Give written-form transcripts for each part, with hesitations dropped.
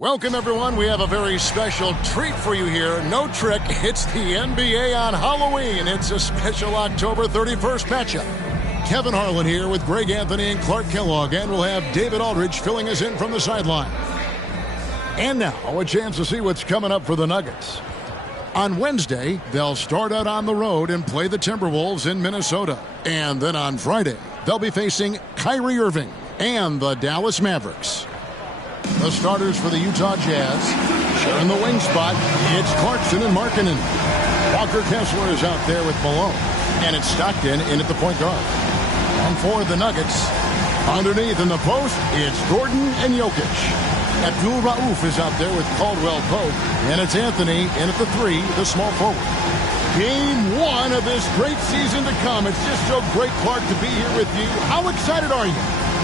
Welcome, everyone. We have a very special treat for you here. No trick, it's the NBA on Halloween. It's a special October 31st matchup. Kevin Harlan here with Greg Anthony and Clark Kellogg, and we'll have David Aldridge filling us in from the sideline. And now, a chance to see what's coming up for the Nuggets. On Wednesday, they'll start out on the road and play the Timberwolves in Minnesota. And then on Friday, they'll be facing Kyrie Irving and the Dallas Mavericks. The starters for the Utah Jazz, sharing the wing spot, it's Clarkson and Markkanen. Walker Kessler is out there with Malone, and it's Stockton in at the point guard. And for the Nuggets, underneath in the post, it's Gordon and Jokic. Abdul Rauf is out there with Caldwell Pope, and it's Anthony in at the three, the small forward. Game one of this great season to come. It's just so great, Clark, to be here with you. How excited are you?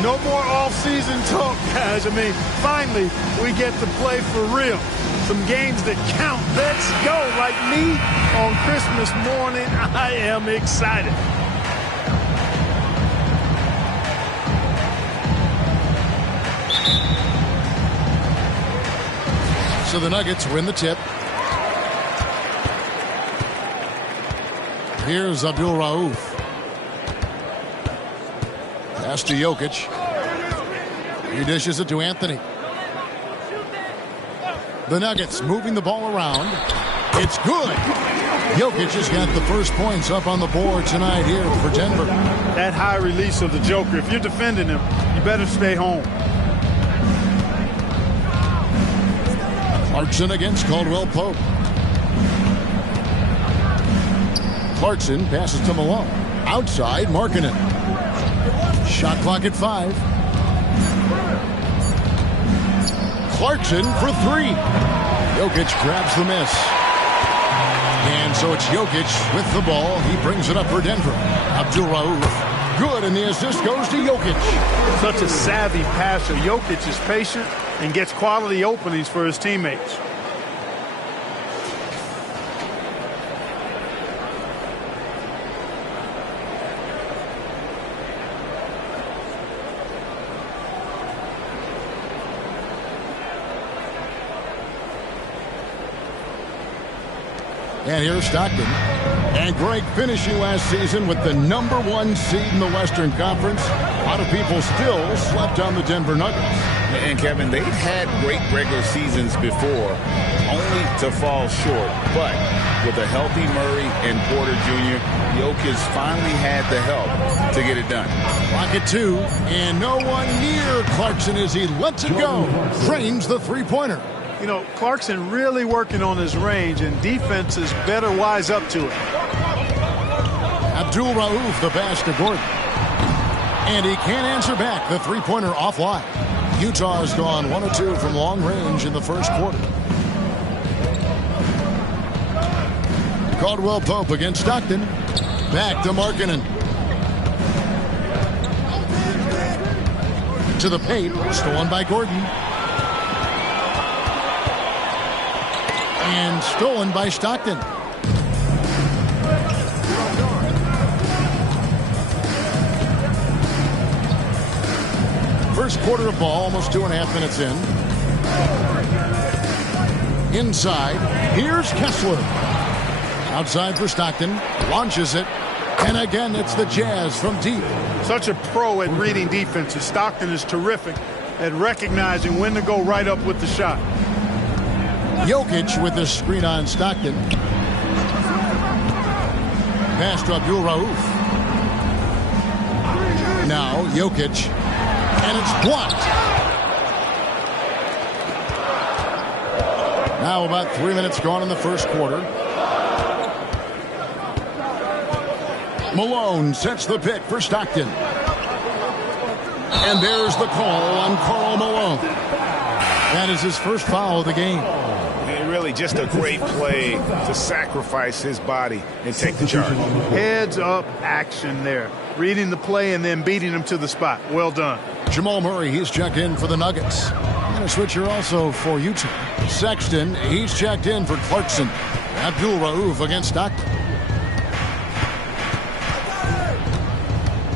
No more off-season talk, guys. I mean, finally, we get to play for real. Some games that count. Let's go. Like me on Christmas morning, I am excited. So the Nuggets win the tip. Here's Abdul Rauf. Pass to Jokic. He dishes it to Anthony. The Nuggets moving the ball around. It's good. Jokic has got the first points up on the board tonight here for Denver. That high release of the Joker, if you're defending him, you better stay home. Clarkson against Caldwell Pope. Clarkson passes to Malone. Outside, Markkanen. Shot clock at 5. Clarkson for 3. Jokic grabs the miss. And so it's Jokic with the ball. He brings it up for Denver. Abdul Rauf. Good, and the assist goes to Jokic. Such a savvy passer. Jokic is patient and gets quality openings for his teammates. And here's Stockton. And Greg finishing last season with the #1 seed in the Western Conference. A lot of people still slept on the Denver Nuggets. And Kevin, they've had great regular seasons before, only to fall short. But with a healthy Murray and Porter Jr., Jokic finally had the help to get it done. Clock at 2, and no one near Clarkson as he lets it go. Frames the three-pointer. You know, Clarkson really working on his range, and defenses better wise up to it. Abdul Rauf, the pass to Gordon. And he can't answer back. The three-pointer offline. Utah has gone 1 of 2 from long range in the first quarter. Caldwell Pope against Stockton. Back to Markkanen. To the paint. Stolen by Gordon. And stolen by Stockton. First quarter of ball, almost 2.5 minutes in. Inside, here's Kessler. Outside for Stockton, launches it. And again, it's the Jazz from deep. Such a pro at reading defenses. Stockton is terrific at recognizing when to go right up with the shot. Jokic with the screen on Stockton. Pass to Abdul Rauf. Now Jokic. And it's blocked. Now about 3 minutes gone in the first quarter. Malone sets the pick for Stockton. And there's the call on Karl Malone. That is his first foul of the game. Really just a great play to sacrifice his body and take the charge. Heads up action there. Reading the play and then beating him to the spot. Well done. Jamal Murray, he's checked in for the Nuggets. And a switcher also for Utah. Sexton, he's checked in for Clarkson. Abdul Rauf against Stockton.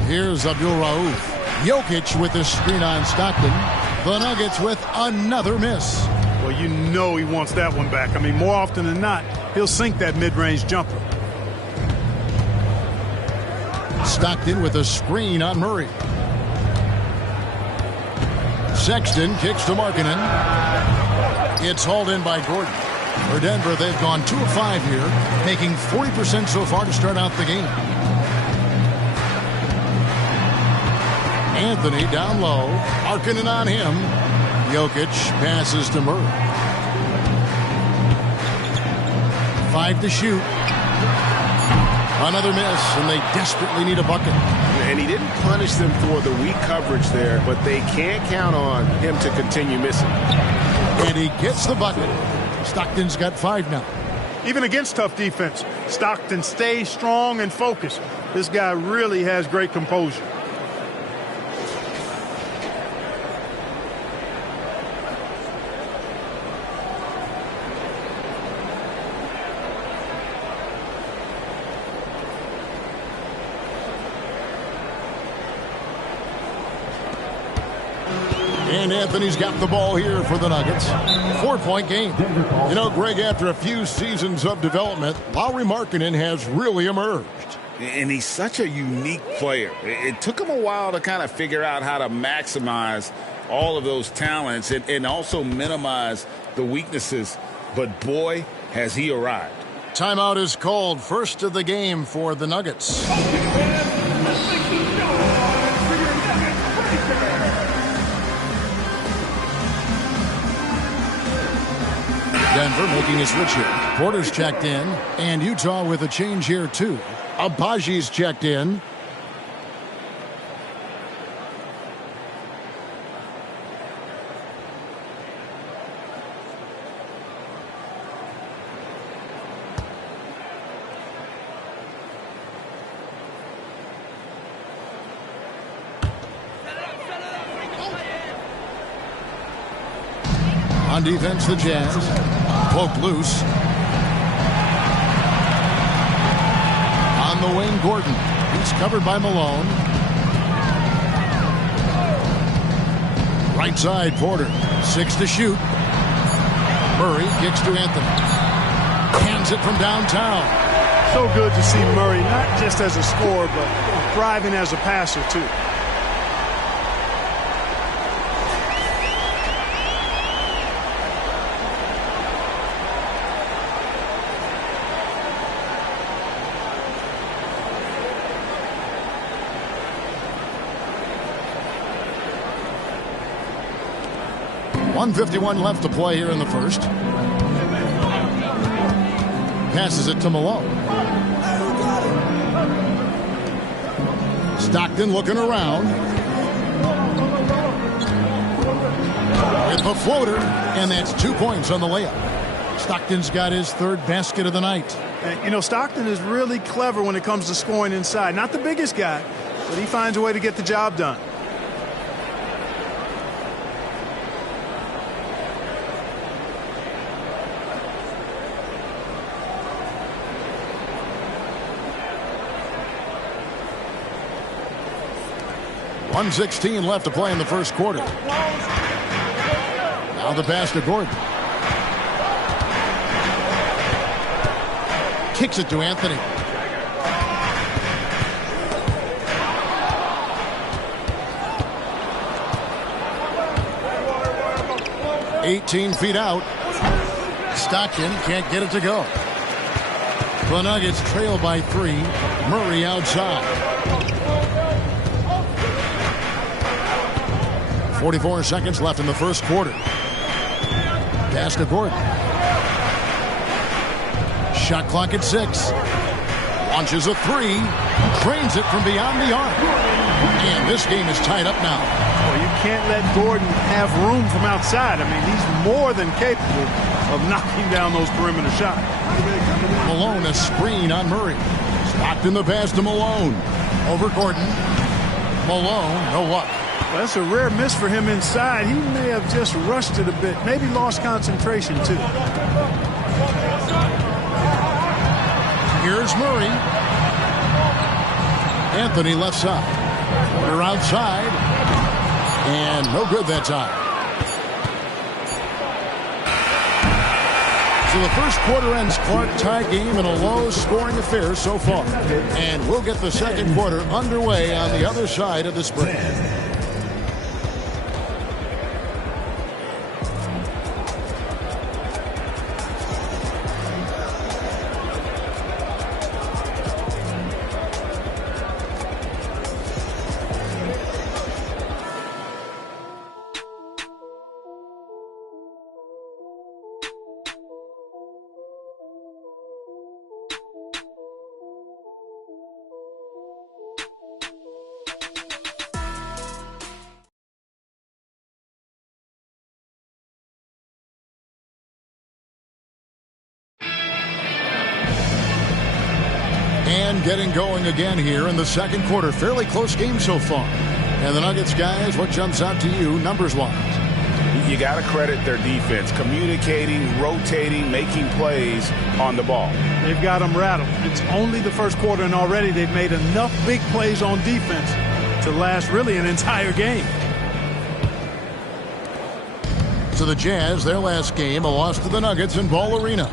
Here's Abdul Rauf. Jokic with the screen on Stockton. The Nuggets with another miss. Well, you know he wants that one back. I mean, more often than not, he'll sink that mid-range jumper. Stockton with a screen on Murray. Sexton kicks to Markkanen. It's hauled in by Gordon. For Denver, they've gone 2 of 5 here, making 40% so far to start out the game. Anthony down low. Markkanen on him. Jokic passes to Murray. 5 to shoot. Another miss, and they desperately need a bucket. And he didn't punish them for the weak coverage there, but they can't count on him to continue missing. And he gets the bucket. Stockton's got 5 now. Even against tough defense, Stockton stays strong and focused. This guy really has great composure. And Anthony's got the ball here for the Nuggets. 4-point game. You know, Greg, after a few seasons of development, Lauri Markkanen has really emerged. And he's such a unique player. It took him a while to kind of figure out how to maximize all of those talents and also minimize the weaknesses. But boy, has he arrived. Timeout is called. First of the game for the Nuggets. Denver making a switch here. Porter's checked in, and Utah with a change here too. Abaji's checked in. On defense, the Jazz. Poked loose. On the wing, Gordon. He's covered by Malone. Right side, Porter. 6 to shoot. Murray kicks to Anthony. Hands it from downtown. So good to see Murray, not just as a scorer, but thriving as a passer, too. .151 left to play here in the first. Passes it to Malone. Stockton looking around. With the floater, and that's 2 points on the layup. Stockton's got his 3rd basket of the night. And, you know, Stockton is really clever when it comes to scoring inside. Not the biggest guy, but he finds a way to get the job done. .116 left to play in the first quarter. Now the pass to Gordon. Kicks it to Anthony. .18 feet out. Stockton can't get it to go. The Nuggets trail by 3. Murray outside. 44 seconds left in the first quarter. Pass to Gordon. Shot clock at 6. Launches a 3. Drains it from beyond the arc. And this game is tied up now. Well, you can't let Gordon have room from outside. I mean, he's more than capable of knocking down those perimeter shots. Malone, a screen on Murray. Stockton the pass to Malone. Over Gordon. Malone, no luck. Well, that's a rare miss for him inside. He may have just rushed it a bit. Maybe lost concentration, too. Here's Murray. Anthony left side. Porter outside. And no good that time. So the first quarter ends, Clark, tie game in a low-scoring affair so far. And we'll get the second quarter underway on the other side of this break. And getting going again here in the second quarter. Fairly close game so far. And the Nuggets, guys, what jumps out to you numbers-wise? You got to credit their defense. Communicating, rotating, making plays on the ball. They've got them rattled. It's only the first quarter, and already they've made enough big plays on defense to last really an entire game. So the Jazz, their last game, a loss to the Nuggets in Ball Arena.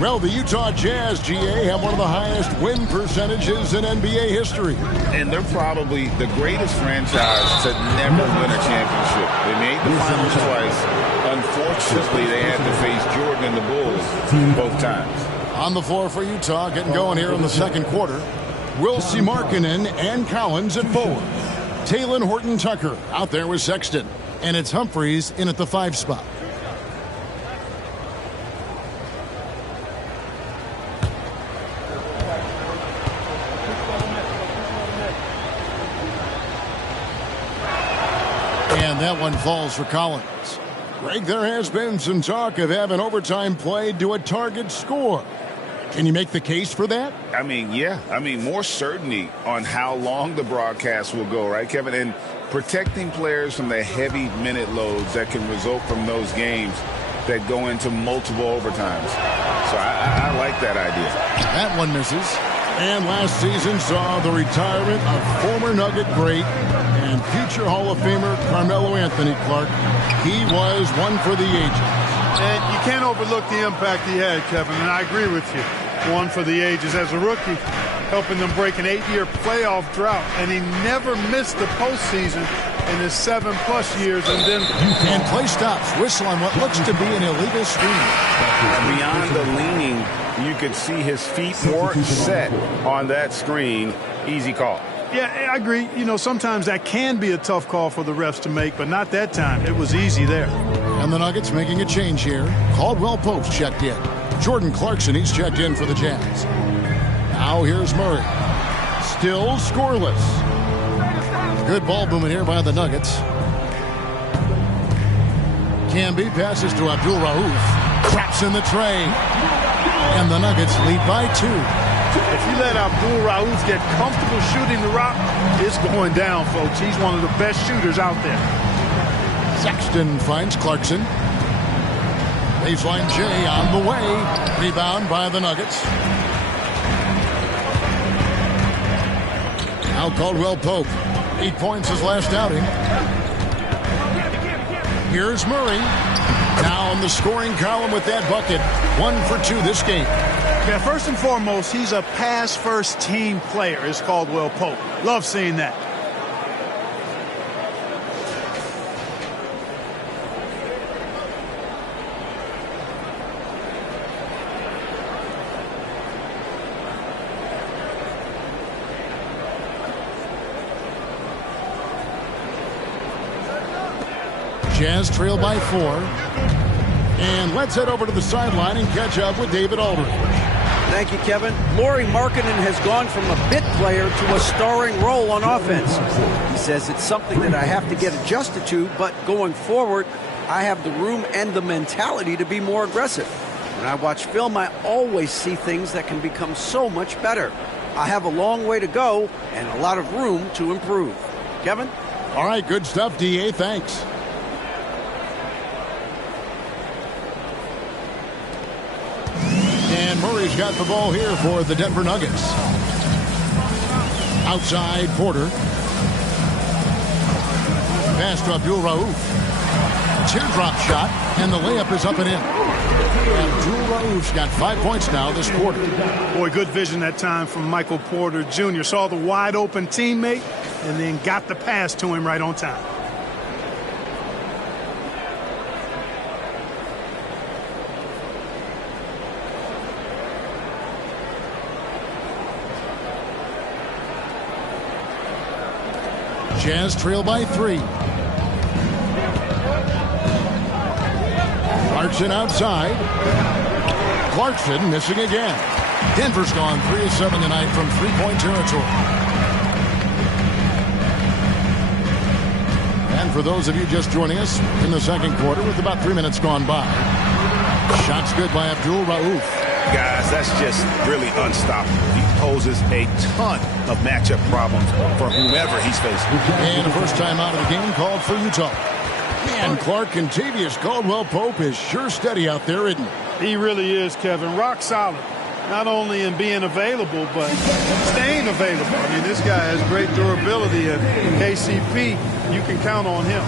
Well, the Utah Jazz, GA, have one of the highest win percentages in NBA history. And they're probably the greatest franchise to never win a championship. They made the finals twice. Unfortunately, they had to face Jordan and the Bulls both times. On the floor for Utah, getting going here in the second quarter. Wilsie Markkanen and Collins at forward. Talen Horton-Tucker out there with Sexton. And it's Humphries in at the 5 spot. And that one falls for Collins. Greg, there has been some talk of having overtime played to a target score. Can you make the case for that? I mean, yeah. I mean, more certainty on how long the broadcast will go, right, Kevin? And protecting players from the heavy minute loads that can result from those games that go into multiple overtimes. So I like that idea. That one misses. And last season saw the retirement of former Nugget great and future Hall of Famer Carmelo Anthony, Clark. He was one for the ages. And you can't overlook the impact he had, Kevin, and I agree with you. One for the ages as a rookie, helping them break an 8-year playoff drought, and he never missed the postseason in his 7+ years. And then and play stops, whistle on what looks to be an illegal screen. And beyond the leaning, you could see his feet weren't set on that screen. Easy call. Yeah, I agree. You know, sometimes that can be a tough call for the refs to make, but not that time. It was easy there. And the Nuggets making a change here. Caldwell Pope checked in. Jordan Clarkson, he's checked in for the Jazz. Now here's Murray. Still scoreless. Good ball movement here by the Nuggets. Camby passes to Abdul Rauf. Traps in the tray. And the Nuggets lead by 2. If you let Abdul Rauf get comfortable shooting the rock, it's going down, folks. He's one of the best shooters out there. Sexton finds Clarkson. Baseline J on the way. Rebound by the Nuggets. Now Caldwell Pope. 8 points his last outing. Here's Murray. Now on the scoring column with that bucket. 1 for 2 this game. Yeah, first and foremost, he's a pass-first team player, is Caldwell Pope. Love seeing that. Jazz trail by 4. And let's head over to the sideline and catch up with David Aldridge. Thank you, Kevin. Lauri Markkanen has gone from a bit player to a starring role on offense. He says it's something that I have to get adjusted to, but going forward, I have the room and the mentality to be more aggressive. When I watch film, I always see things that can become so much better. I have a long way to go and a lot of room to improve. Kevin? All right, good stuff, D.A. Thanks. And Murray's got the ball here for the Denver Nuggets. Outside Porter. Pass to Abdul Rauf. Teardrop shot, and the layup is up and in. Abdul-Rauf's got 5 points now this quarter. Boy, good vision that time from Michael Porter Jr. Saw the wide open teammate and then got the pass to him right on time. Jazz trail by 3. Clarkson outside. Clarkson missing again. Denver's gone 3 of 7 tonight from three-point territory. And for those of you just joining us in the second quarter with about 3 minutes gone by. Shots good by Abdul-Rauf. Guys, that's just really unstoppable. He poses a ton of matchup problems for whomever he's facing. And the first time out of the game called for Utah. Man, Clark Contavious Caldwell-Pope is sure steady out there, isn't he? He really is, Kevin. Rock solid. Not only in being available, but staying available. I mean, this guy has great durability, and KCP, you can count on him.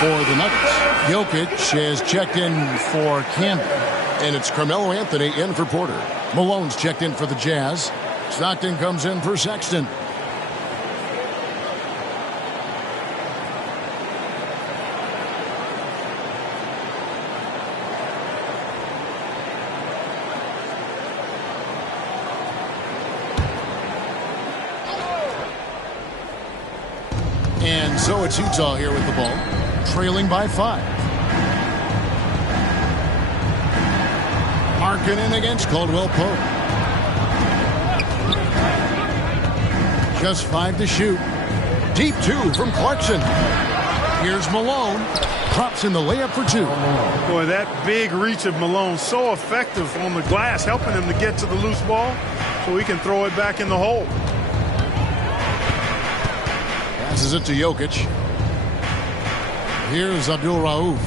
For the Nuggets, Jokic has checked in for Campbell, and it's Carmelo Anthony in for Porter. Malone's checked in for the Jazz. Stockton comes in for Sexton. And so it's Utah here with the ball, trailing by 5. Markkanen against Caldwell-Pope. Just 5 to shoot. Deep 2 from Clarkson. Here's Malone. Drops in the layup for 2. Boy, that big reach of Malone, so effective on the glass, helping him to get to the loose ball so he can throw it back in the hole. Passes it to Jokic. Here's Abdul-Rauf.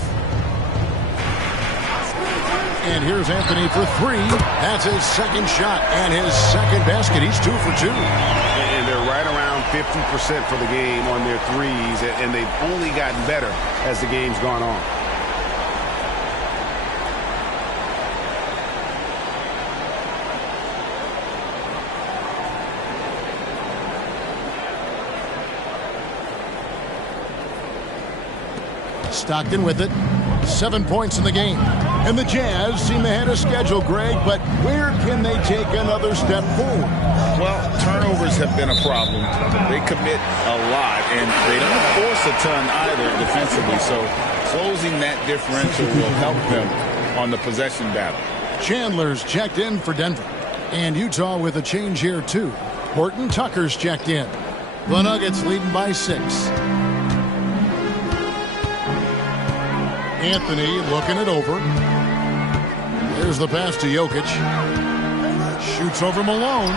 And here's Anthony for 3. That's his second shot and his second basket. He's 2 for 2. And they're right around 50% for the game on their threes, and they've only gotten better as the game's gone on. Stockton with it. 7 points in the game. And the Jazz seem ahead of schedule, Greg, but where can they take another step forward? Well, turnovers have been a problem. They commit a lot, and they don't force a ton either defensively, so closing that differential will help them on the possession battle. Chandler's checked in for Denver. And Utah with a change here, too. Horton Tucker's checked in. The Nuggets leading by 6. Anthony looking it over. There's the pass to Jokic. Shoots over Malone.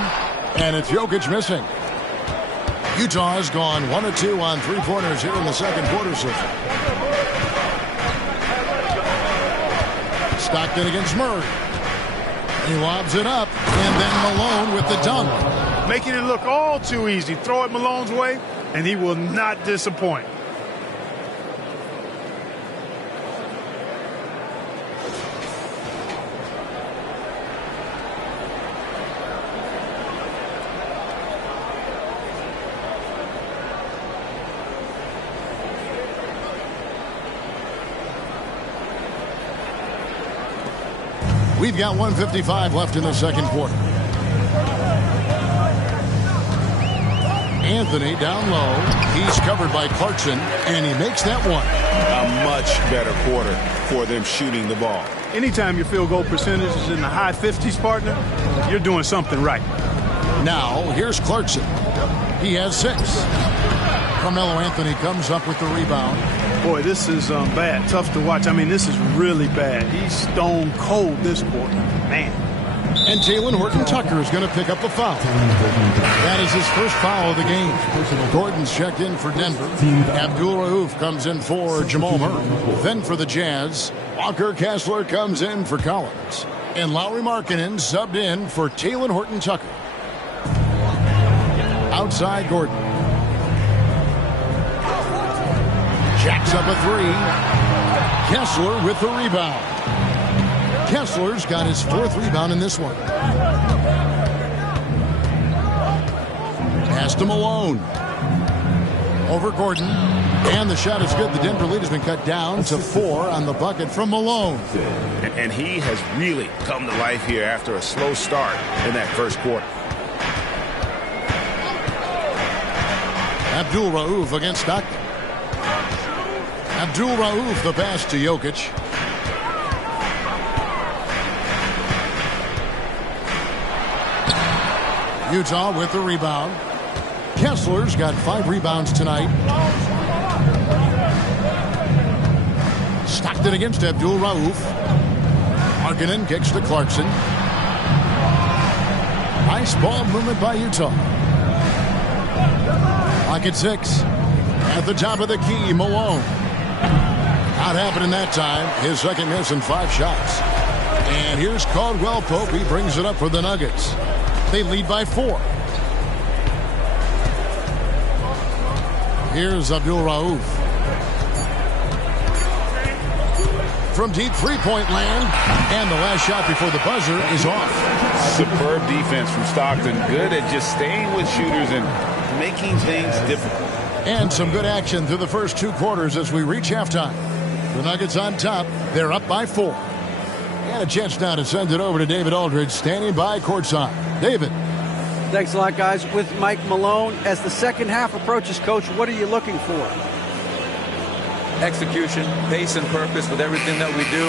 And it's Jokic missing. Utah has gone 1 of 2 on three-pointers here in the second quarter so far. Stockton against Murray. He lobs it up. And then Malone with the dunk. Making it look all too easy. Throw it Malone's way, and he will not disappoint. We've got 1:55 left in the second quarter. Anthony down low. He's covered by Clarkson, and he makes that one. A much better quarter for them shooting the ball. Anytime your field goal percentage is in the high 50s, partner, you're doing something right. Now, here's Clarkson. He has 6. Carmelo Anthony comes up with the rebound. Boy, this is bad. Tough to watch. I mean, this is really bad. He's stone cold this quarter. Man. And Talen Horton-Tucker is going to pick up a foul. That is his first foul of the game. Gordon's checked in for Denver. Abdul Rauf comes in for Jamal Murray. Then for the Jazz, Walker Kessler comes in for Collins. And Lauri Markkanen subbed in for Talen Horton-Tucker. Outside Gordon. Jacks up a 3. Kessler with the rebound. Kessler's got his 4th rebound in this one. Pass to Malone. Over Gordon. And the shot is good. The Denver lead has been cut down to 4 on the bucket from Malone. And he has really come to life here after a slow start in that first quarter. Abdul Rauf against Stockton. Abdul Rauf, the pass to Jokic. Utah with the rebound. Kessler's got 5 rebounds tonight. Stockton against Abdul Rauf. Markkanen kicks to Clarkson. Nice ball movement by Utah. Clock at 6. At the top of the key, Malone. Not happening that time. His second miss in 5 shots. And here's Caldwell Pope. He brings it up for the Nuggets. They lead by 4. Here's Abdul Rauf. From deep three-point land. And the last shot before the buzzer is off. Superb defense from Stockton. Good at just staying with shooters and making things difficult. And some good action through the first 2 quarters as we reach halftime. The Nuggets on top. They're up by 4. And a chance now to send it over to David Aldridge, standing by courtside. David. Thanks a lot, guys. With Mike Malone, as the second half approaches, Coach, what are you looking for? Execution, pace, and purpose with everything that we do,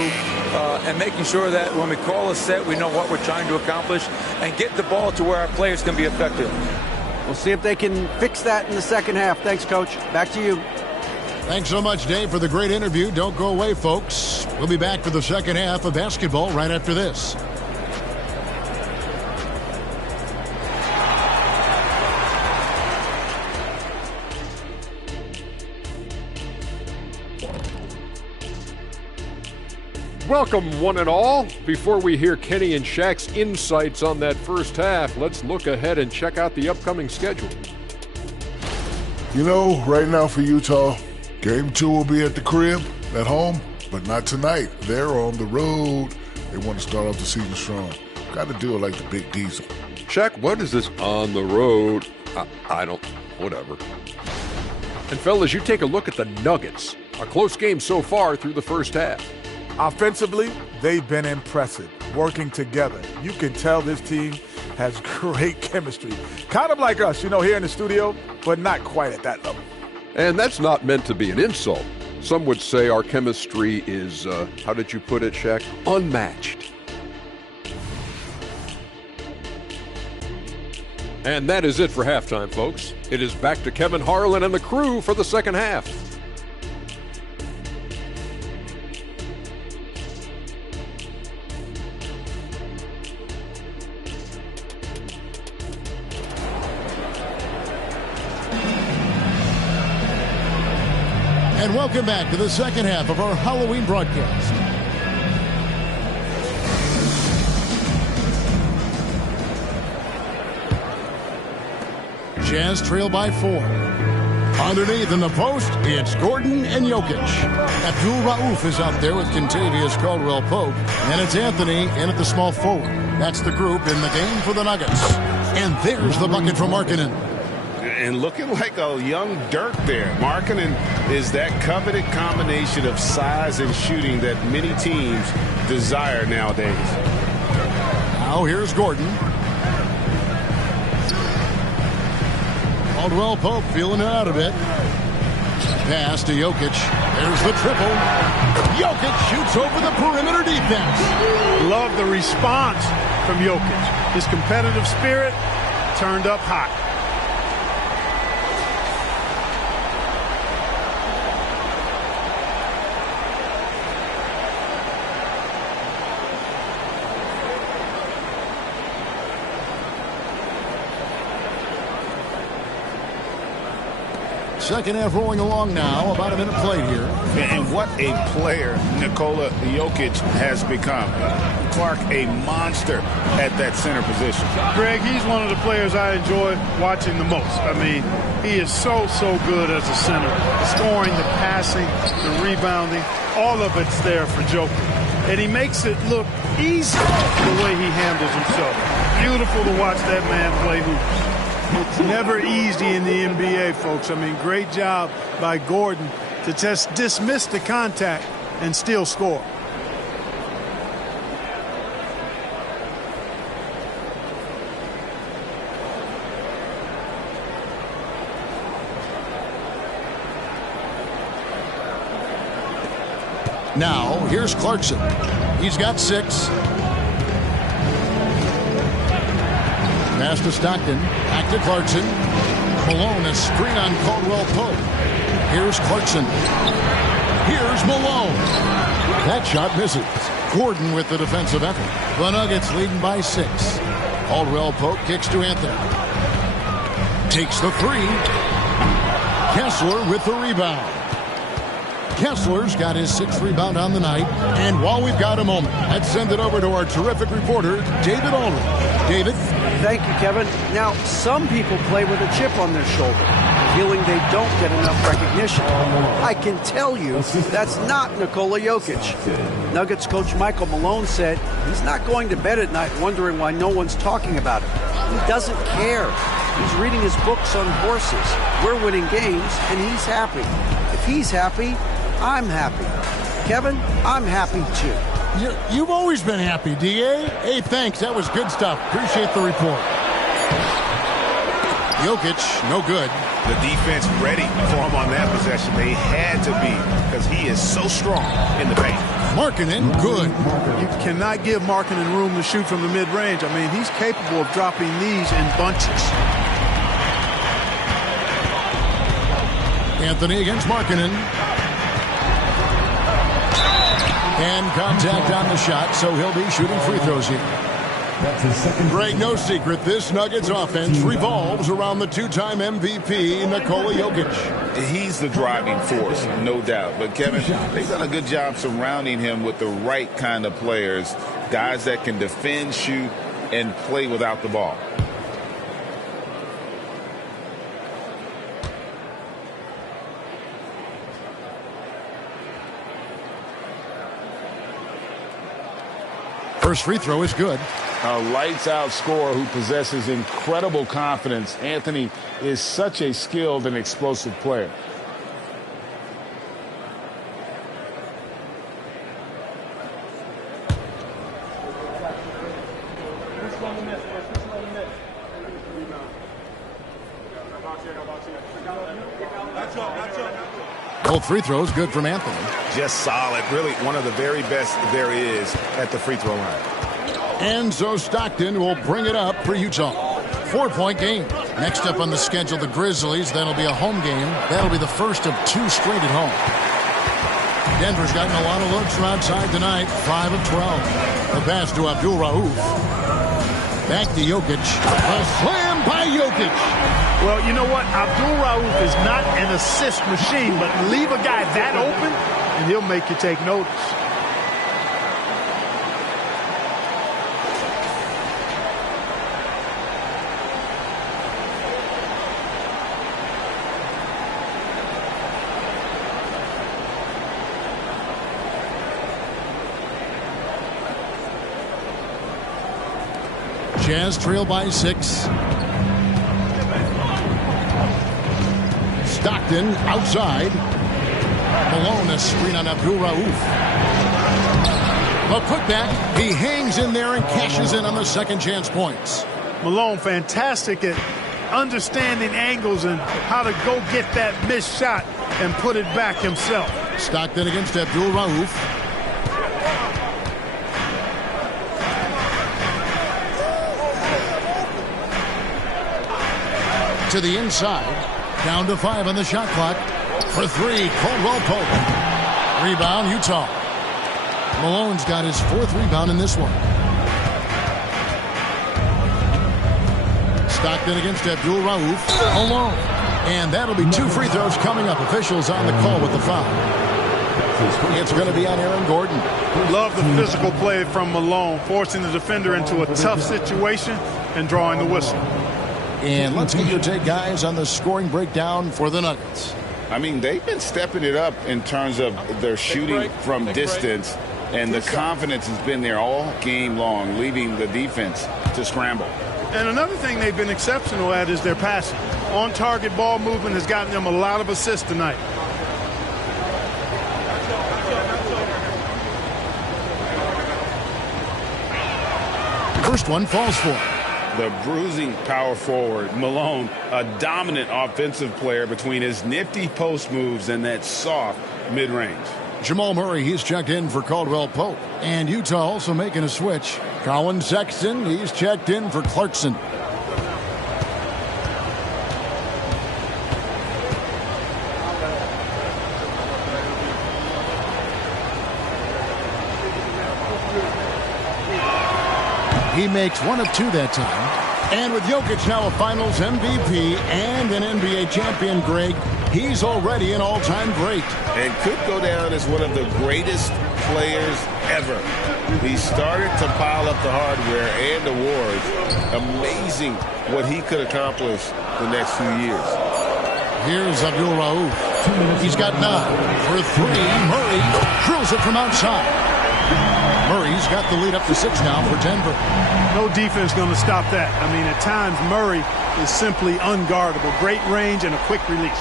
and making sure that when we call a set, we know what we're trying to accomplish, and get the ball to where our players can be effective. We'll see if they can fix that in the second half. Thanks, Coach. Back to you. Thanks so much, Dave, for the great interview. Don't go away, folks. We'll be back for the second half of basketball right after this. Welcome, one and all. Before we hear Kenny and Shaq's insights on that first half, let's look ahead and check out the upcoming schedule. You know, right now for Utah, Game 2 will be at the crib, at home, but not tonight. They're on the road. They want to start off the season strong. Got to do it like the Big Diesel. Shaq, what is this on the road? I don't, whatever. And fellas, you take a look at the Nuggets. A close game so far through the first half. Offensively, they've been impressive, working together. You can tell this team has great chemistry. Kind of like us, here in the studio, but not quite at that level. And that's not meant to be an insult. Some would say our chemistry is, how did you put it, Shaq? Unmatched. And that is it for halftime, folks. It is back to Kevin Harlan and the crew for the second half. And welcome back to the second half of our Halloween broadcast. Jazz trail by 4. Underneath in the post, it's Gordon and Jokic. Abdul Rauf is out there with Kentavious Caldwell-Pope. And it's Anthony in at the small forward. That's the group in the game for the Nuggets. And there's the bucket from Markkanen. And looking like a young Dirk there. Markkanen is that coveted combination of size and shooting that many teams desire nowadays. Now here's Gordon. Caldwell Pope feeling it out a bit. Pass to Jokic. There's the triple. Jokic shoots over the perimeter defense. Love the response from Jokic. His competitive spirit turned up hot. Second half rolling along now. About a minute played here. And what a player Nikola Jokic has become. Clark, a monster at that center position. Greg, he's one of the players I enjoy watching the most. I mean, he is so good as a center. Scoring, the passing, the rebounding, all of it's there for Jokic. And he makes it look easy the way he handles himself. Beautiful to watch that man play hoops. It's never easy in the NBA, folks. I mean, great job by Gordon to just dismiss the contact and still score. Now, here's Clarkson. He's got 6. Pass to Stockton. Back to Clarkson. Malone, a screen on Caldwell Pope. Here's Clarkson. Here's Malone. That shot misses. Gordon with the defensive effort. The Nuggets leading by 6. Caldwell Pope kicks to Anthony. Takes the 3. Kessler with the rebound. Kessler's got his 6th rebound on the night. And while we've got a moment, let's send it over to our terrific reporter, David Aldridge. David? Thank you, Kevin. Now, some people play with a chip on their shoulder, feeling they don't get enough recognition. I can tell you that's not Nikola Jokic. Nuggets coach Michael Malone said he's not going to bed at night wondering why no one's talking about him. He doesn't care. He's reading his books on horses. We're winning games, and he's happy. If he's happy, I'm happy. Kevin, I'm happy too. You've always been happy, D.A. Hey, thanks. That was good stuff. Appreciate the report. Jokic, no good. The defense ready for him on that possession. They had to be because he is so strong in the paint. Markkanen, good. You cannot give Markkanen room to shoot from the mid-range. I mean, he's capable of dropping these in bunches. Anthony against Markkanen. And contact on the shot, so he'll be shooting free throws here. Greg, no secret, this Nuggets offense revolves around the 2-time MVP, Nikola Jokic. He's the driving force, no doubt. But, Kevin, they've done a good job surrounding him with the right kind of players, guys that can defend, shoot, and play without the ball. First free throw is good. A lights-out scorer who possesses incredible confidence. Anthony is such a skilled and explosive player. Both free throws good from Anthony. Just solid. Really one of the very best there is at the free throw line. And so Stockton will bring it up for Utah. 4-point game. Next up on the schedule, the Grizzlies. That'll be a home game. That'll be the first of 2 straight at home. Denver's gotten a lot of looks from outside tonight. 5 of 12. The pass to Abdul Rauf. Back to Jokic. A slam by Jokic. Well, you know what? Abdul Rauf is not an assist machine, but leave a guy that open, and he'll make you take notice. Jazz trail by 6. Stockton outside. Malone, a screen on Abdul Rauf. The putback, he hangs in there and cashes in on the second chance points. Malone, fantastic at understanding angles and how to go get that missed shot and put it back himself. Stockton against Abdul Rauf. To the inside. Down to 5 on the shot clock. For 3, Caldwell Pope. Rebound, Utah. Malone's got his 4th rebound in this one. Stockton against Abdul Rauf. Malone. And that'll be 2 free throws coming up. Officials on the call with the foul. It's going to be on Aaron Gordon. Love the physical play from Malone, forcing the defender into a tough situation and drawing the whistle. And let's get your take, guys, on the scoring breakdown for the Nuggets. I mean, they've been stepping it up in terms of their shooting from distance, and the confidence has been there all game long, leaving the defense to scramble. And another thing they've been exceptional at is their passing. On-target ball movement has gotten them a lot of assists tonight. First one falls for him. The bruising power forward, Malone, a dominant offensive player between his nifty post moves and that soft mid-range. Jamal Murray, he's checked in for Caldwell Pope. And Utah also making a switch. Colin Sexton, he's checked in for Clarkson. He makes 1 of 2 that time. And with Jokic now a Finals MVP and an NBA champion, Greg, he's already an all-time great. And could go down as one of the greatest players ever. He started to pile up the hardware and awards. Amazing what he could accomplish the next few years. Here's Abdul Rauf. He's got 9 for 3. Murray drills it from outside. Murray's got the lead up to 6 now for Denver. No defense going to stop that. I mean, at times, Murray is simply unguardable. Great range and a quick release.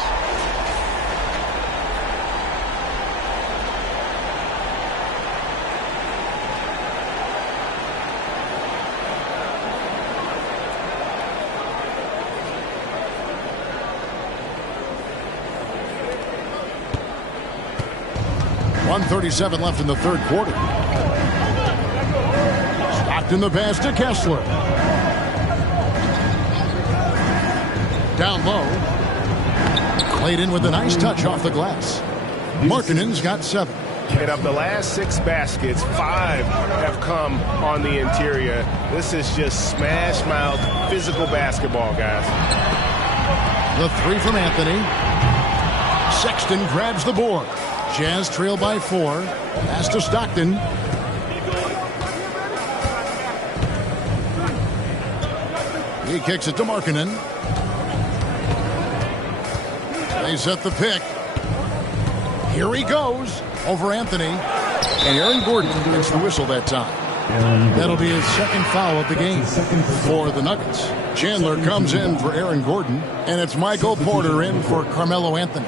.137 left in the third quarter. In the pass to Kessler. Down low. Clayton with a nice touch off the glass. Markkanen's got 7. And of the last 6 baskets, 5 have come on the interior. This is just smash mouth physical basketball, guys. The 3 from Anthony. Sexton grabs the board. Jazz trail by 4. Pass to Stockton. He kicks it to Markkanen. They set the pick. Here he goes over Anthony. And Aaron Gordon gets the whistle that time. That'll be his 2nd foul of the game for the Nuggets. Chandler comes in for Aaron Gordon. And it's Michael Porter in for Carmelo Anthony.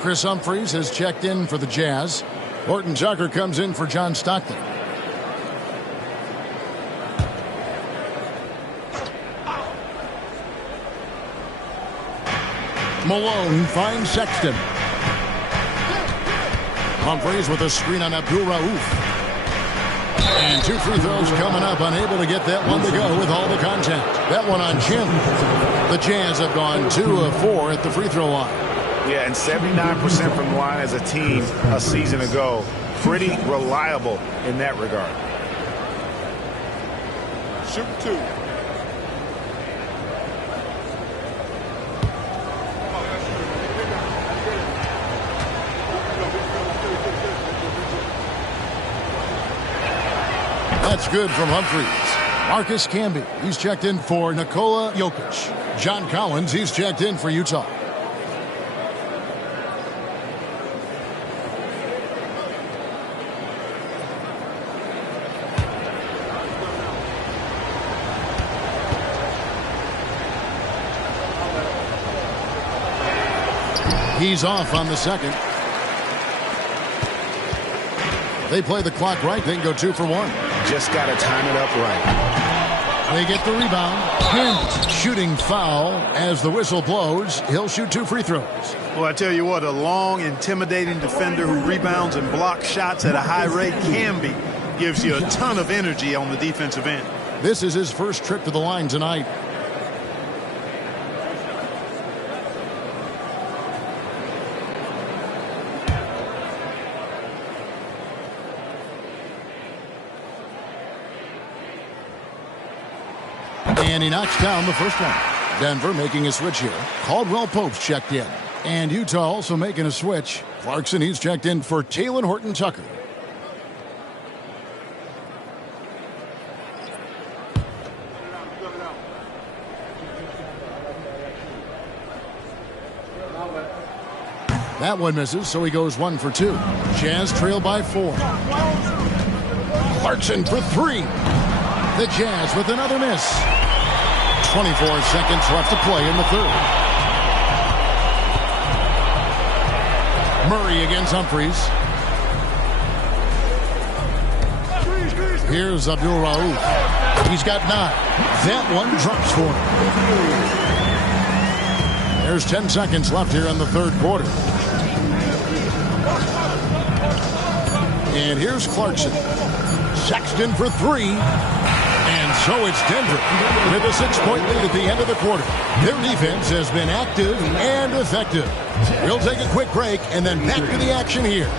Chris Humphries has checked in for the Jazz. Horton Tucker comes in for John Stockton. Malone finds Sexton. Humphries with a screen on Abdul Rauf. And 2 free throws coming up. Unable to get that one to go with all the contact. That one on Jim. The Jazz have gone 2 of 4 at the free throw line. Yeah, and 79% from the line as a team a season ago. Pretty reliable in that regard. Shoot 2. That's good from Humphries. Marcus Camby, he's checked in for Nikola Jokic. John Collins, he's checked in for Utah. He's off on the second. They play the clock right. They can go 2 for 1. Just got to time it up right. They get the rebound. Kent shooting foul as the whistle blows. He'll shoot 2 free throws. Well, I tell you what, a long, intimidating defender who rebounds and blocks shots at a high rate gives you a ton of energy on the defensive end. This is his first trip to the line tonight. And he knocks down the first one. Denver making a switch here. Caldwell Pope's checked in. And Utah also making a switch. Clarkson, he's checked in for Talen Horton-Tucker. That one misses, so he goes 1 for 2. Jazz trail by 4. Clarkson for 3. The Jazz with another miss. 24 seconds left to play in the third. Murray against Humphries. Here's Abdul Rauf. He's got 9. That one drops for him. There's 10 seconds left here in the third quarter. And here's Clarkson. Sexton for 3. And so it's Denver with a 6-point lead at the end of the quarter. Their defense has been active and effective. We'll take a quick break and then back to the action here.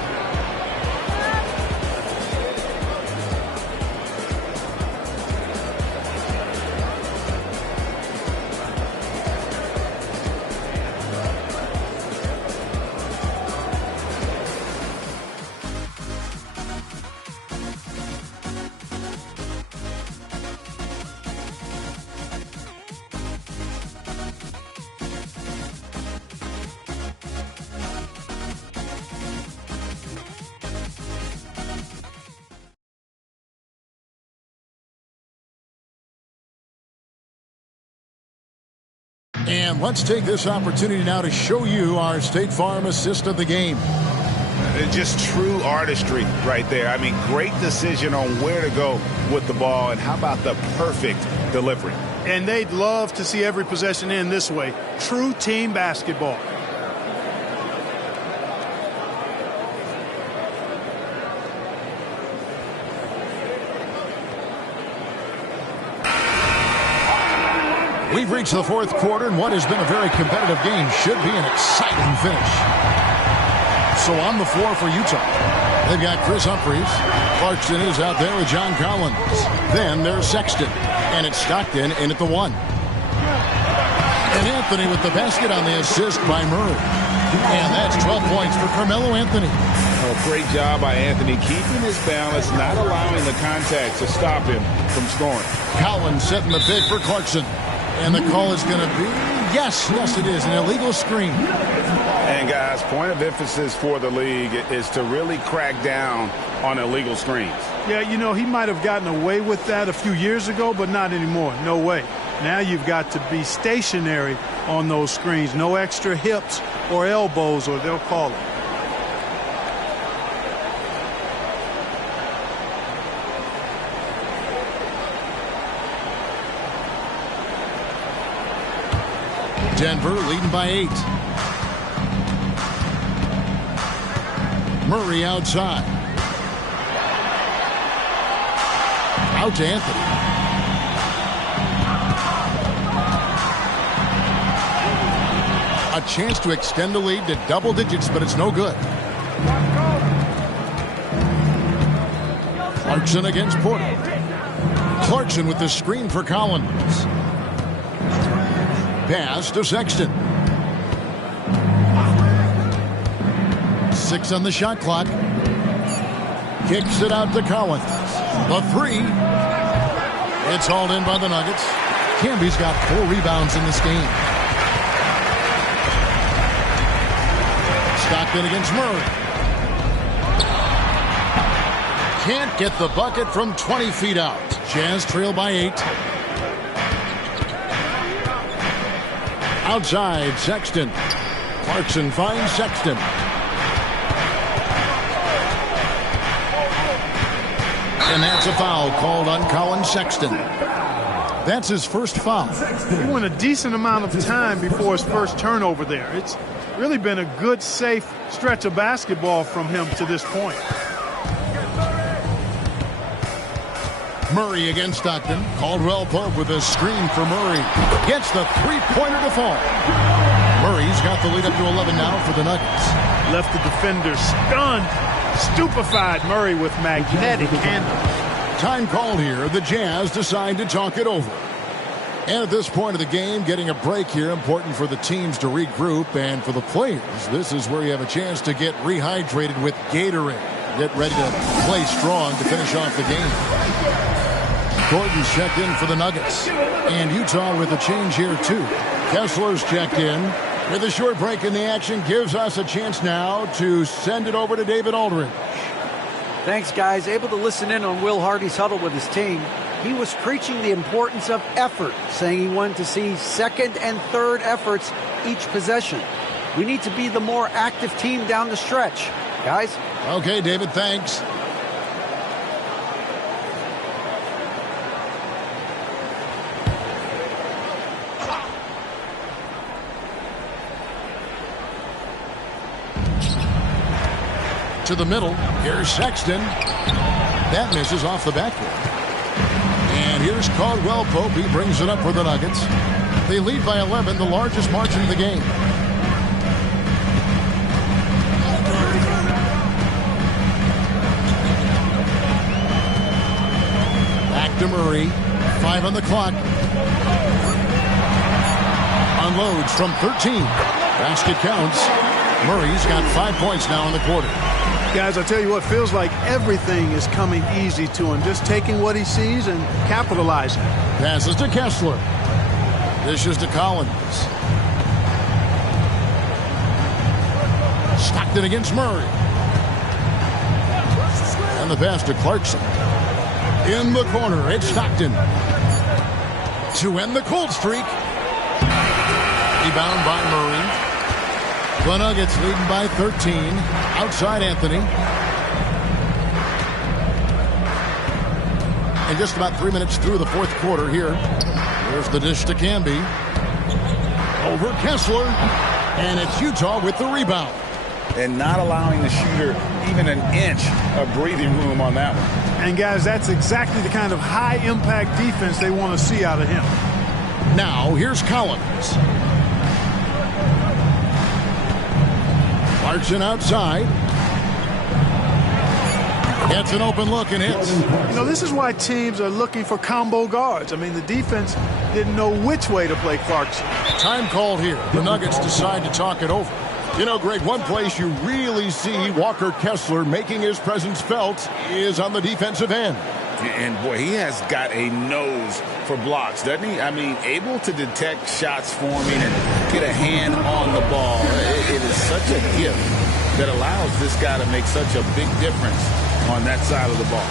And let's take this opportunity now to show you our State Farm assist of the game. It's just true artistry right there. I mean, great decision on where to go with the ball, and how about the perfect delivery? And they'd love to see every possession end this way. True team basketball. We've reached the fourth quarter, and what has been a very competitive game should be an exciting finish. So on the floor for Utah, they've got Chris Humphries. Clarkson is out there with John Collins. Then there's Sexton, and it's Stockton in at the 1. And Anthony with the basket on the assist by Murray. And that's 12 points for Carmelo Anthony. Oh, great job by Anthony, keeping his balance, not allowing the contact to stop him from scoring. Collins setting the pick for Clarkson. And the call is going to be, yes, it is, an illegal screen. And, guys, point of emphasis for the league is to really crack down on illegal screens. Yeah, you know, he might have gotten away with that a few years ago, but not anymore. No way. Now you've got to be stationary on those screens. No extra hips or elbows, or they'll call it. Denver leading by 8. Murray outside. Out to Anthony. A chance to extend the lead to double digits, but it's no good. Clarkson against Porter. Clarkson with the screen for Collins. Pass to Sexton. 6 on the shot clock. Kicks it out to Collins. The 3. It's hauled in by the Nuggets. Camby's got 4 rebounds in this game. Stockton against Murray. Can't get the bucket from 20 feet out. Jazz trail by 8. Outside, Sexton. Clarkson finds Sexton. And that's a foul called on Colin Sexton. That's his first foul. He went a decent amount of time before his first turnover there. It's really been a good, safe stretch of basketball from him to this point. Murray against Stockton. Caldwell Pope with a screen for Murray. Gets the three-pointer to fall. Murray's got the lead up to 11 now for the Nuggets. Left the defender stunned, stupefied. Murray with magnetic handle. Time called here. The Jazz decide to talk it over. And at this point of the game, getting a break here, important for the teams to regroup, and for the players, this is where you have a chance to get rehydrated with Gatorade. Get ready to play strong to finish off the game. Gordon's checked in for the Nuggets. And Utah with a change here, too. Kessler's checked in. With a short break in the action, gives us a chance now to send it over to David Aldridge. Thanks, guys. Able to listen in on Will Hardy's huddle with his team. He was preaching the importance of effort, saying he wanted to see second and third efforts each possession. We need to be the more active team down the stretch. Guys? Okay, David, thanks. To the middle. Here's Sexton. That misses off the backboard. And here's Caldwell Pope. He brings it up for the Nuggets. They lead by 11, the largest margin of the game. Back to Murray. 5 on the clock. Unloads from 13. Basket counts. Murray's got 5 points now in the quarter. Guys, I tell you what, feels like everything is coming easy to him. Just taking what he sees and capitalizing. Passes to Kessler. Dishes to Collins. Stockton against Murray. And the pass to Clarkson. In the corner, it's Stockton. To end the cold streak. Rebound by Murray. The Nuggets leading by 13. Outside Anthony. And just about 3 minutes through the fourth quarter here. There's the dish to Camby. Over Kessler. And it's Utah with the rebound. And not allowing the shooter even an inch of breathing room on that one. And guys, that's exactly the kind of high-impact defense they want to see out of him. Now, here's Collins. Clarkson outside. Gets an open look and hits. You know, this is why teams are looking for combo guards. I mean, the defense didn't know which way to play Clarkson. Time called here. The Nuggets decide to talk it over. You know, Greg, one place you really see Walker Kessler making his presence felt is on the defensive end. And, boy, he has got a nose for blocks, doesn't he? I mean, able to detect shots forming and get a hand on the ball. It is such a gift that allows this guy to make such a big difference on that side of the ball.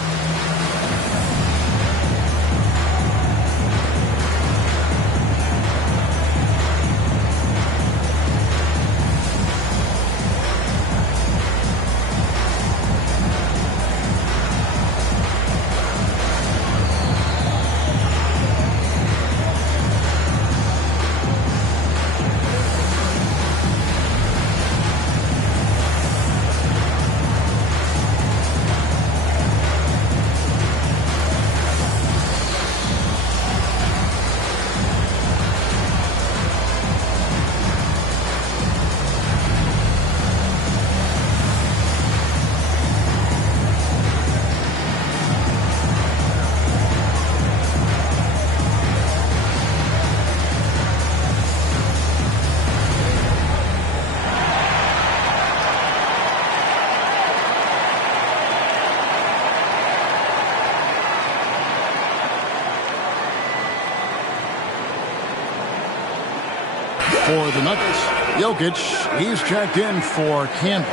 For the Nuggets, Jokic, he's checked in for Campbell.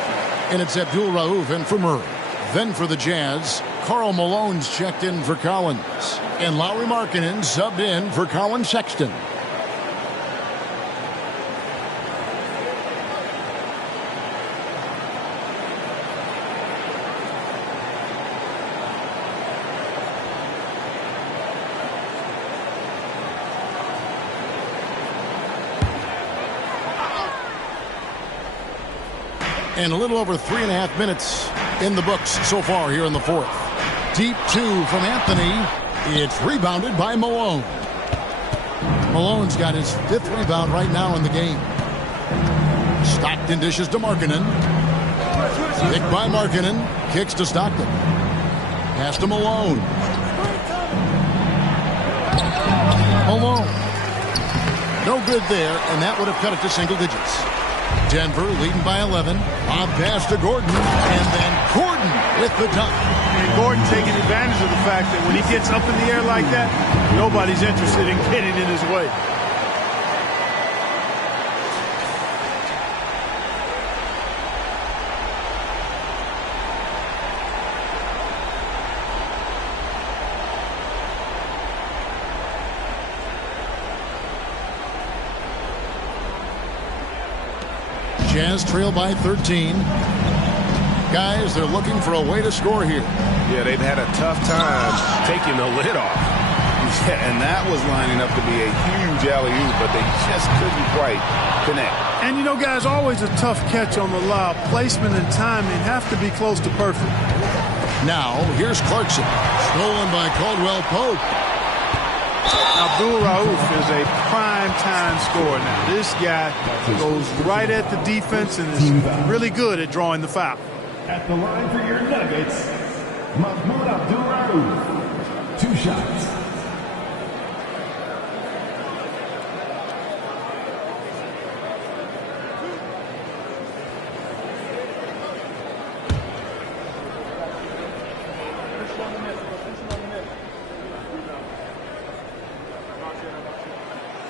And it's Abdul Rauf in for Murray. Then for the Jazz, Karl Malone's checked in for Collins. And Lauri Markkanen subbed in for Colin Sexton. And a little over 3.5 minutes in the books so far here in the fourth. Deep two from Anthony. It's rebounded by Malone. Malone's got his 5th rebound right now in the game. Stockton dishes to Markkanen. Picked by Markkanen. Kicks to Stockton. Pass to Malone. Malone. No good there, and that would have cut it to single digits. Denver leading by 11. Lob pass to Gordon, and then Gordon with the dunk. And Gordon taking advantage of the fact that when he gets up in the air like that, nobody's interested in getting in his way. Jazz trail by 13. Guys, they're looking for a way to score here. Yeah, they've had a tough time taking the lid off. Yeah, and that was lining up to be a huge alley-oop, but they just couldn't quite connect. And, you know, guys, always a tough catch on the lob. Placement and timing have to be close to perfect. Now, here's Clarkson. Stolen by Caldwell Pope. Abdul Rauf is a prime-time scorer now. This guy goes right at the defense and is really good at drawing the foul. At the line for your Nuggets, Mahmoud Abdul Rauf. 2 shots.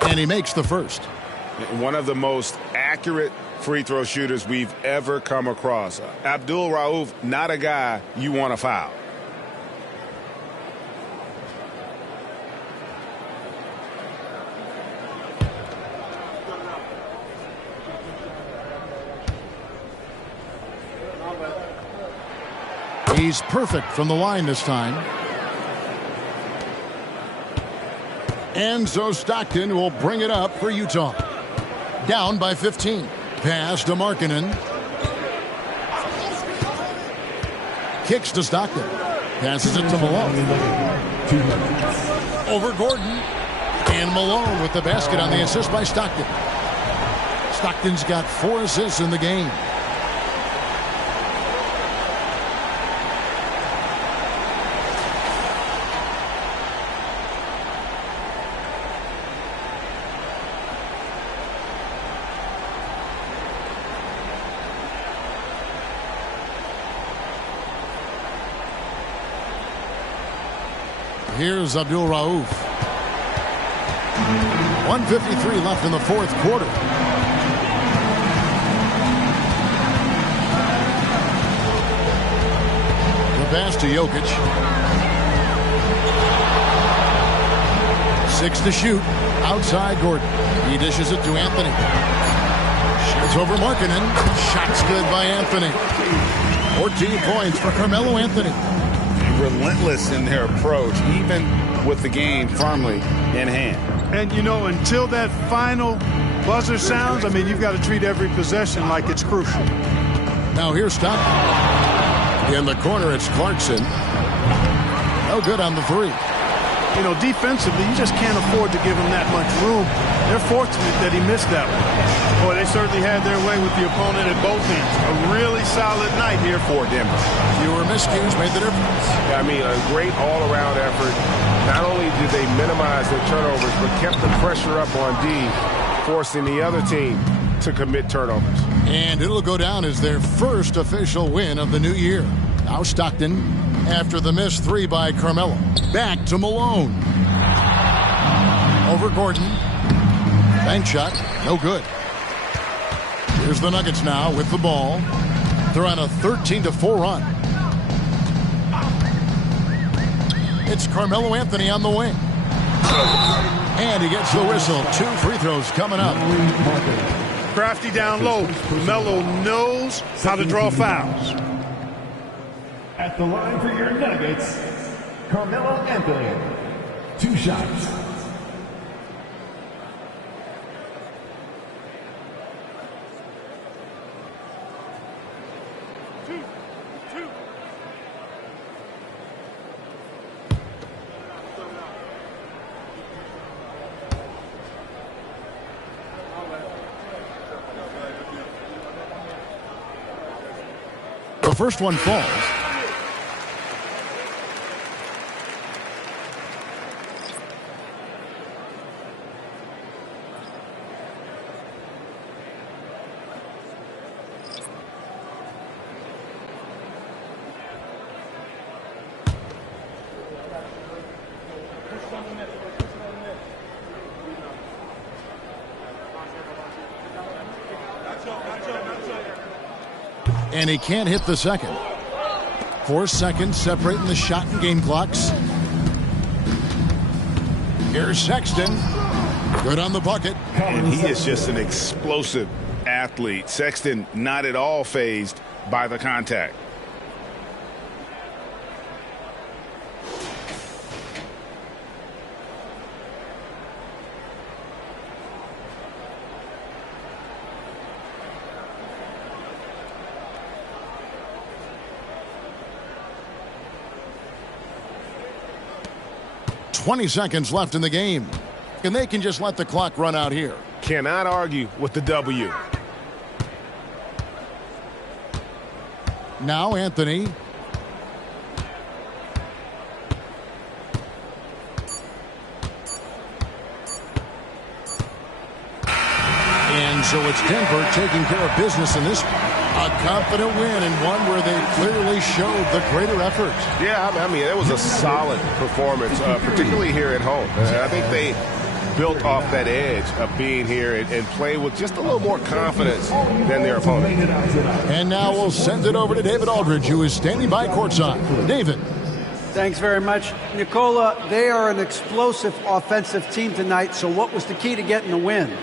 And he makes the first. One of the most accurate free throw shooters we've ever come across. Abdul Rauf, not a guy you want to foul. He's perfect from the line this time. And so Stockton will bring it up for Utah. Down by 15. Pass to Markkanen. Kicks to Stockton. Passes it to Malone. Over Gordon. And Malone with the basket on the assist by Stockton. Stockton's got 4 assists in the game. Here's Abdul Rauf. 1:53 left in the fourth quarter. The pass to Jokic. 6 to shoot. Outside Gordon. He dishes it to Anthony. Shoots over Markkanen. Shots good by Anthony. 14 points for Carmelo Anthony. Relentless in their approach, even with the game firmly in hand. And, you know, until that final buzzer sounds, I mean, you've got to treat every possession like it's crucial. Now here's Stockton. In the corner, it's Clarkson. No good on the 3. You know, defensively, you just can't afford to give him that much room. They're fortunate that he missed that one. Boy, they certainly had their way with the opponent at both ends. A really solid night here for Denver. Fewer miscues made the difference. I mean, a great all-around effort. Not only did they minimize their turnovers, but kept the pressure up on D, forcing the other team to commit turnovers. And it'll go down as their first official win of the new year. Now Stockton, after the missed 3 by Carmelo. Back to Malone. Over Gordon. Bank shot, no good. Here's the Nuggets now with the ball. They're on a 13-4 run. It's Carmelo Anthony on the wing. And he gets the whistle. 2 free throws coming up. Crafty down low. Carmelo knows how to draw fouls. At the line for your Nuggets, Carmelo Anthony. 2 shots. first one falls. And he can't hit the second. 4 seconds separating the shot and game clocks. Here's Sexton. Good on the bucket. And he is just an explosive athlete. Sexton not at all fazed by the contact. .20 seconds left in the game. And they can just let the clock run out here. Cannot argue with the W. Now Anthony. And so it's Denver taking care of business in this one. A confident win and one where they clearly showed the greater effort. Yeah, I mean, it was a solid performance, particularly here at home. I think they built off that edge of being here and play with just a little more confidence than their opponent. And now we'll send it over to David Aldridge, who is standing by courtside. David. Thanks very much. Nicola, they are an explosive offensive team tonight, so what was the key to getting the win?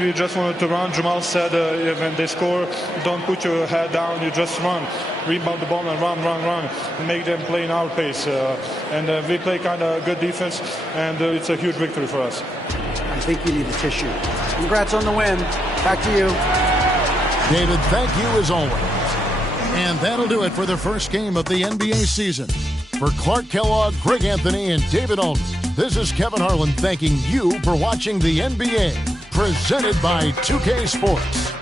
We just wanted to run. Jamal said when they score, don't put your head down, you just run. Rebound the ball and run. And make them play in our pace. And we play kind of good defense, and it's a huge victory for us. I think you need a tissue. Congrats on the win. Back to you. David, thank you as always. And that'll do it for the first game of the NBA season. For Clark Kellogg, Greg Anthony, and David Aldridge, this is Kevin Harlan thanking you for watching the NBA. Presented by 2K Sports.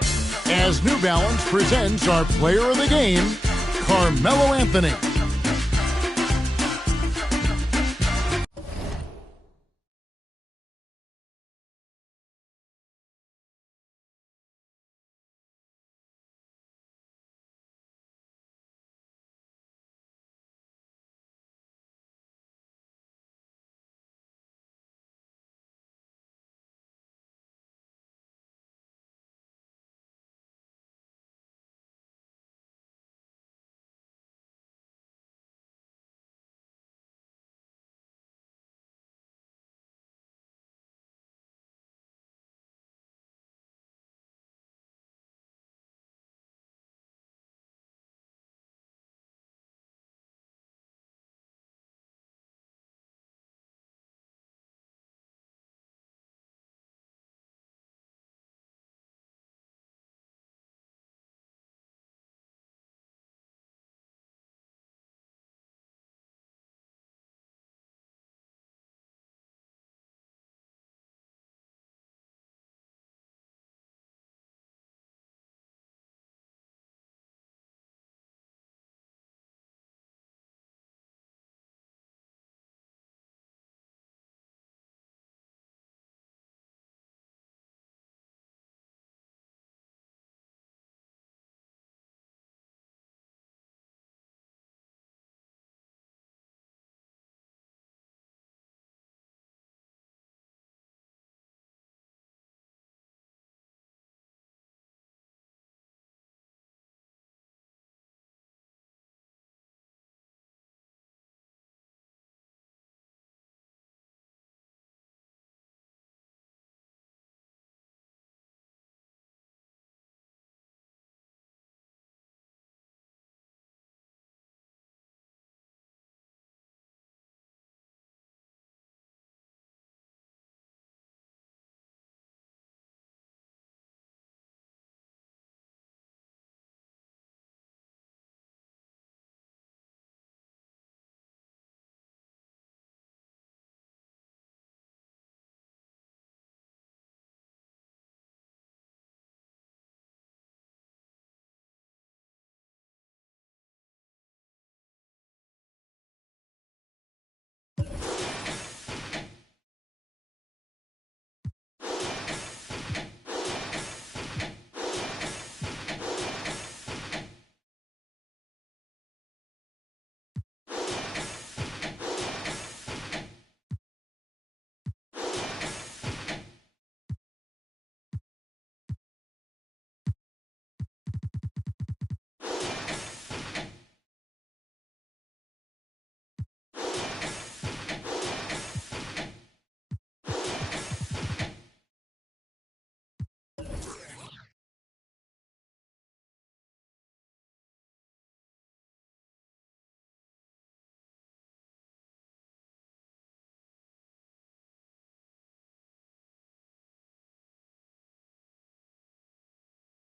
As New Balance presents our player of the game, Carmelo Anthony.